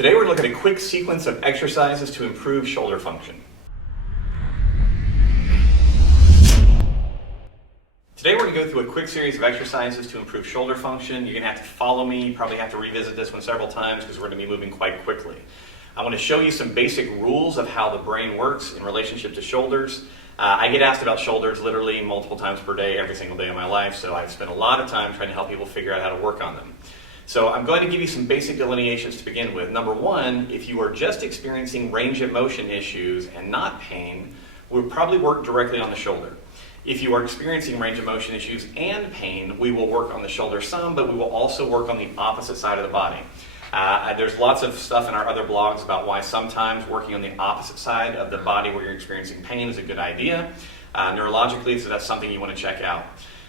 Today we're going to look at a quick sequence of exercises to improve shoulder function. Today we're going to go through a quick series of exercises to improve shoulder function. You're going to have to follow me. You probably have to revisit this one several times because we're going to be moving quite quickly. I want to show you some basic rules of how the brain works in relationship to shoulders. I get asked about shoulders literally multiple times per day, every single day of my life, so I've spent a lot of time trying to help people figure out how to work on them. So I'm going to give you some basic delineations to begin with. Number one, if you are just experiencing range of motion issues and not pain, we'll probably work directly on the shoulder. If you are experiencing range of motion issues and pain, we will work on the shoulder some, but we will also work on the opposite side of the body. There's lots of stuff in our other blogs about why sometimes working on the opposite side of the body where you're experiencing pain is a good idea. Neurologically, so that's something you want to check out.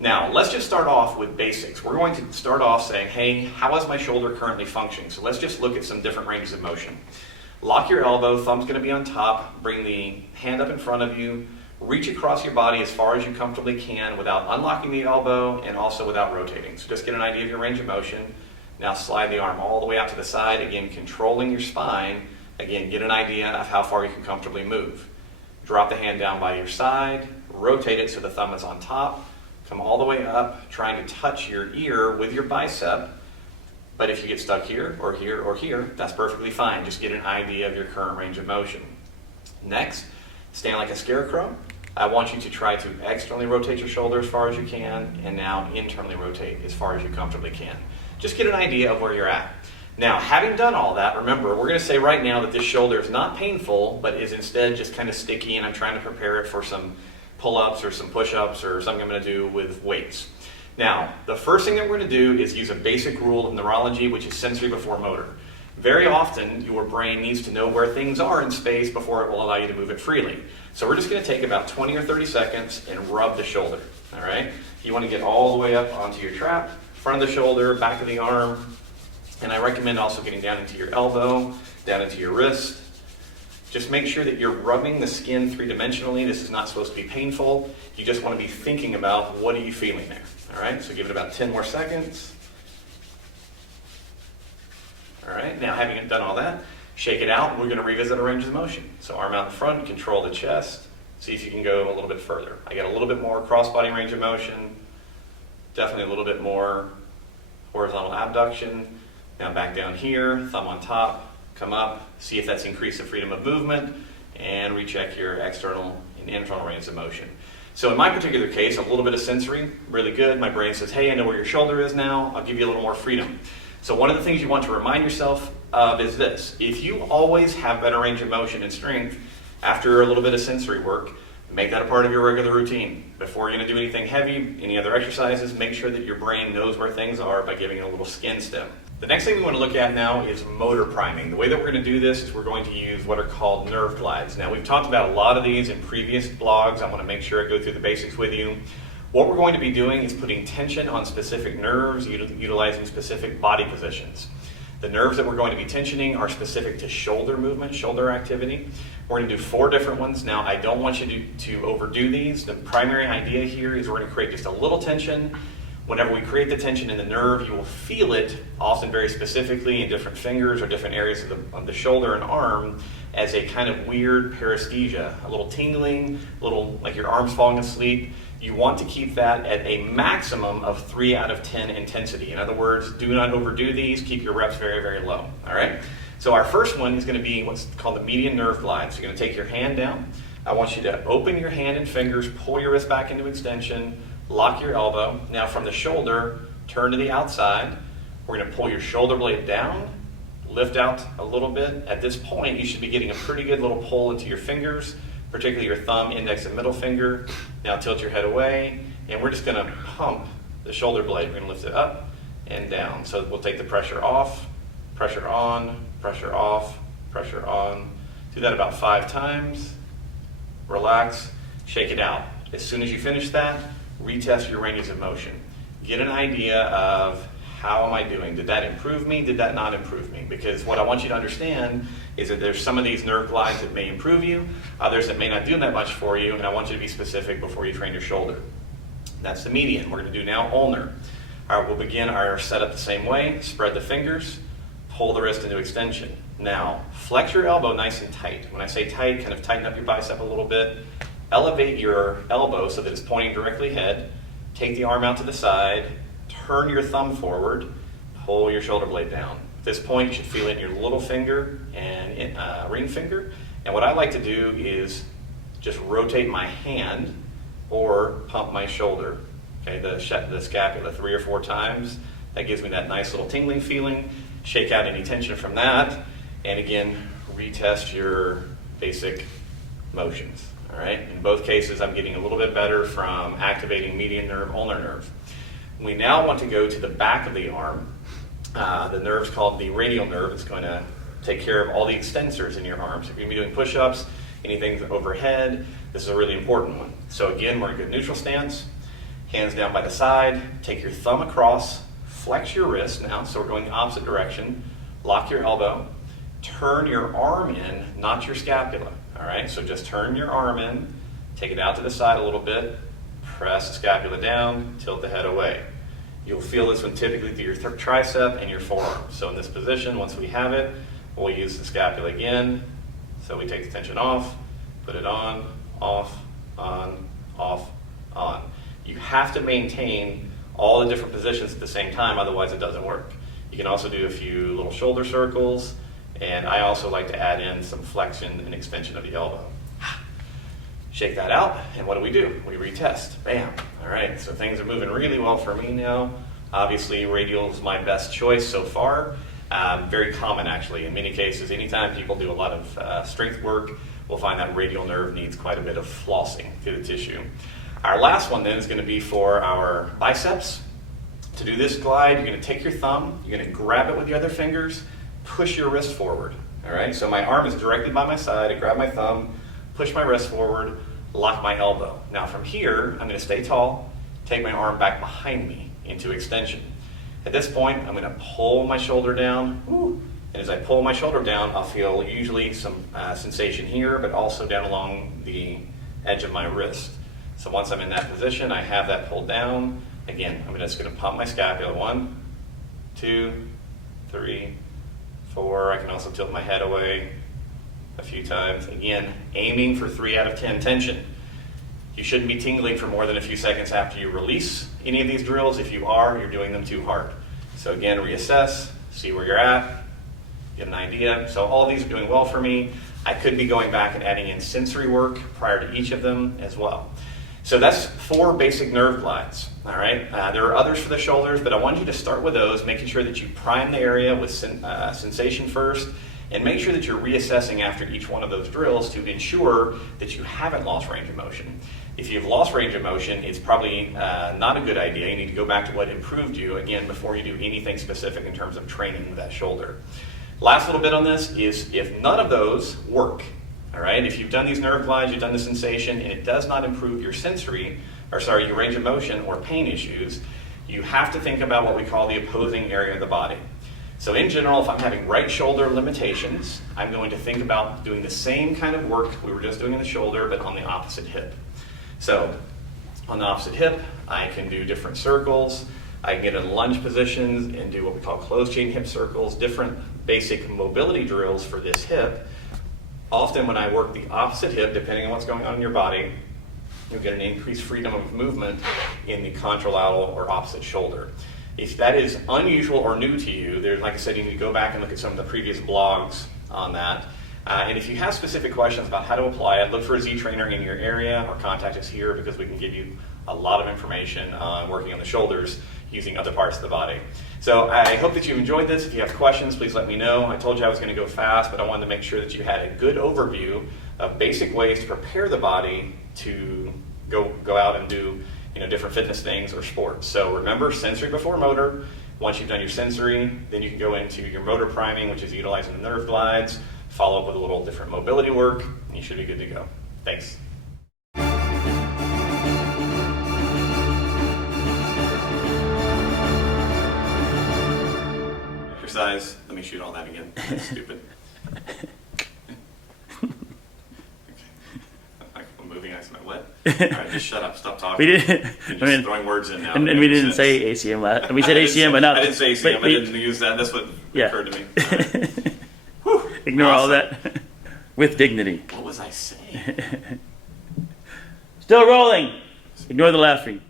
Now, let's just start off with basics. We're going to start off saying, hey, how is my shoulder currently functioning? So let's just look at some different ranges of motion. Lock your elbow, thumb's going to be on top, bring the hand up in front of you, reach across your body as far as you comfortably can without unlocking the elbow and also without rotating. So just get an idea of your range of motion. Now slide the arm all the way out to the side, again controlling your spine. Again, get an idea of how far you can comfortably move. Drop the hand down by your side, rotate it so the thumb is on top. Come all the way up, trying to touch your ear with your bicep. But if you get stuck here, or here, or here, that's perfectly fine. Just get an idea of your current range of motion. Next, stand like a scarecrow. I want you to try to externally rotate your shoulder as far as you can, and now internally rotate as far as you comfortably can. Just get an idea of where you're at. Now, having done all that, remember, we're going to say right now that this shoulder is not painful, but is instead just kind of sticky, and I'm trying to prepare it for some pull-ups or some push-ups or something I'm going to do with weights. Now, the first thing that we're going to do is use a basic rule of neurology, which is sensory before motor. Very often, your brain needs to know where things are in space before it will allow you to move it freely. So we're just going to take about 20 or 30 seconds and rub the shoulder, all right? You want to get all the way up onto your trap, front of the shoulder, back of the arm, and I recommend also getting down into your elbow, down into your wrist. Just make sure that you're rubbing the skin three-dimensionally. This is not supposed to be painful. You just want to be thinking about what are you feeling there. All right, so give it about 10 more seconds. All right, now having done all that, shake it out. We're going to revisit our range of motion. So arm out in front, control the chest. See if you can go a little bit further. I got a little bit more cross-body range of motion. Definitely a little bit more horizontal abduction. Now back down here, thumb on top. Come up, see if that's increased the freedom of movement, and recheck your external and internal range of motion. So in my particular case, a little bit of sensory, really good. My brain says, hey, I know where your shoulder is now. I'll give you a little more freedom. So one of the things you want to remind yourself of is this. If you always have better range of motion and strength after a little bit of sensory work, make that a part of your regular routine. Before you're going to do anything heavy, any other exercises, make sure that your brain knows where things are by giving it a little skin stim. The next thing we want to look at now is motor priming. The way that we're going to do this is we're going to use what are called nerve glides. Now, we've talked about a lot of these in previous blogs. I want to make sure I go through the basics with you. What we're going to be doing is putting tension on specific nerves, utilizing specific body positions. The nerves that we're going to be tensioning are specific to shoulder movement, shoulder activity. We're going to do 4 different ones. Now, I don't want you to overdo these. The primary idea here is we're going to create just a little tension. Whenever we create the tension in the nerve, you will feel it, often very specifically in different fingers or different areas of the shoulder and arm, as a kind of weird paresthesia, a little tingling, a little like your arm's falling asleep. You want to keep that at a maximum of 3 out of 10 intensity. In other words, do not overdo these. Keep your reps very, very low. All right? So our first one is going to be what's called the median nerve glide. So you're going to take your hand down. I want you to open your hand and fingers, pull your wrist back into extension, lock your elbow. Now from the shoulder, turn to the outside. We're going to pull your shoulder blade down, lift out a little bit. At this point, you should be getting a pretty good little pull into your fingers, particularly your thumb, index, and middle finger. Now tilt your head away, and we're just going to pump the shoulder blade. We're going to lift it up and down. So we'll take the pressure off, pressure on, pressure off, pressure on. Do that about 5 times. Relax, shake it out. As soon as you finish that, retest your ranges of motion. Get an idea of how am I doing? Did that improve me? Did that not improve me? Because what I want you to understand is that there's some of these nerve glides that may improve you, others that may not do that much for you, and I want you to be specific before you train your shoulder. That's the median. We're going to do now ulnar. All right, we'll begin our setup the same way. Spread the fingers, pull the wrist into extension. Now, flex your elbow nice and tight. When I say tight, kind of tighten up your bicep a little bit. Elevate your elbow so that it's pointing directly ahead. Take the arm out to the side. Turn your thumb forward. Pull your shoulder blade down. At this point, you should feel it in your little finger and ring finger. And what I like to do is just rotate my hand or pump my shoulder, okay, the scapula 3 or 4 times. That gives me that nice little tingling feeling. Shake out any tension from that. And again, retest your basic motions. All right. In both cases, I'm getting a little bit better from activating median nerve, ulnar nerve. We now want to go to the back of the arm. The nerve's called the radial nerve. It's going to take care of all the extensors in your arms. If you're going to be doing push-ups, anything overhead, this is a really important one. So again, we're in good neutral stance. Hands down by the side. Take your thumb across. Flex your wrist now. So we're going the opposite direction. Lock your elbow. Turn your arm in, not your scapula. All right, so just turn your arm in. Take it out to the side a little bit. Press the scapula down. Tilt the head away. You'll feel this one typically through your tricep and your forearm. So in this position, once we have it, we'll use the scapula again. So we take the tension off, put it on, off, on, off, on. You have to maintain all the different positions at the same time, otherwise it doesn't work. You can also do a few little shoulder circles, and I also like to add in some flexion and extension of the elbow. Shake that out, and what do? We retest. Bam. All right, so things are moving really well for me now. Obviously, radial is my best choice so far. Very common, actually. In many cases, anytime people do a lot of strength work, we'll find that radial nerve needs quite a bit of flossing through the tissue. Our last one then is going to be for our biceps. To do this glide, you're going to take your thumb, you're going to grab it with the other fingers, push your wrist forward. All right, so my arm is directly by my side. I grab my thumb, push my wrist forward, lock my elbow. Now from here, I'm going to stay tall, take my arm back behind me into extension. At this point, I'm going to pull my shoulder down. And as I pull my shoulder down, I'll feel usually some sensation here, but also down along the edge of my wrist. So once I'm in that position, I have that pulled down. Again, I'm just going to pump my scapula. 1, 2, 3, 4. I can also tilt my head away a few times. Again, aiming for 3 out of 10 tension. You shouldn't be tingling for more than a few seconds after you release any of these drills. If you are, you're doing them too hard. So again, reassess, see where you're at, get an idea. So all of these are doing well for me. I could be going back and adding in sensory work prior to each of them as well. So that's 4 basic nerve glides. All right. There are others for the shoulders, but I want you to start with those, making sure that you prime the area with sensation first, and make sure that you're reassessing after each one of those drills to ensure that you haven't lost range of motion. If you've lost range of motion, it's probably not a good idea. You need to go back to what improved you, again, before you do anything specific in terms of training that shoulder. Last little bit on this is if none of those work, all right, if you've done these nerve glides, you've done the sensation, and it does not improve your your range of motion or pain issues, you have to think about what we call the opposing area of the body. So in general, if I'm having right shoulder limitations, I'm going to think about doing the same kind of work we were just doing in the shoulder, but on the opposite hip. So on the opposite hip, I can do different circles. I can get in lunge positions and do what we call closed chain hip circles, different basic mobility drills for this hip. Often when I work the opposite hip, depending on what's going on in your body, you'll get an increased freedom of movement in the contralateral or opposite shoulder. If that is unusual or new to you, like I said, you need to go back and look at some of the previous blogs on that. And if you have specific questions about how to apply it, look for a Z-trainer in your area or contact us here because we can give you a lot of information on working on the shoulders using other parts of the body. So I hope that you've enjoyed this. If you have questions, please let me know. I told you I was going to go fast, but I wanted to make sure that you had a good overview of basic ways to prepare the body to go out and do different fitness things or sports. So remember, sensory before motor. Once you've done your sensory, then you can go into your motor priming, which is utilizing the nerve glides, follow up with a little different mobility work, and you should be good to go. Thanks. Exercise. Let me shoot all that again. That's stupid. I'm moving. I smell wet. All right, just shut up. Stop talking. We didn't. You're just throwing words in now. And we didn't say ACM last. We said ACM, but not. I didn't say ACM. I didn't use that. That's what Yeah. occurred to me. All right. Whew. Ignore all Awesome. that. With dignity. What was I saying? Still rolling. Ignore the laughing.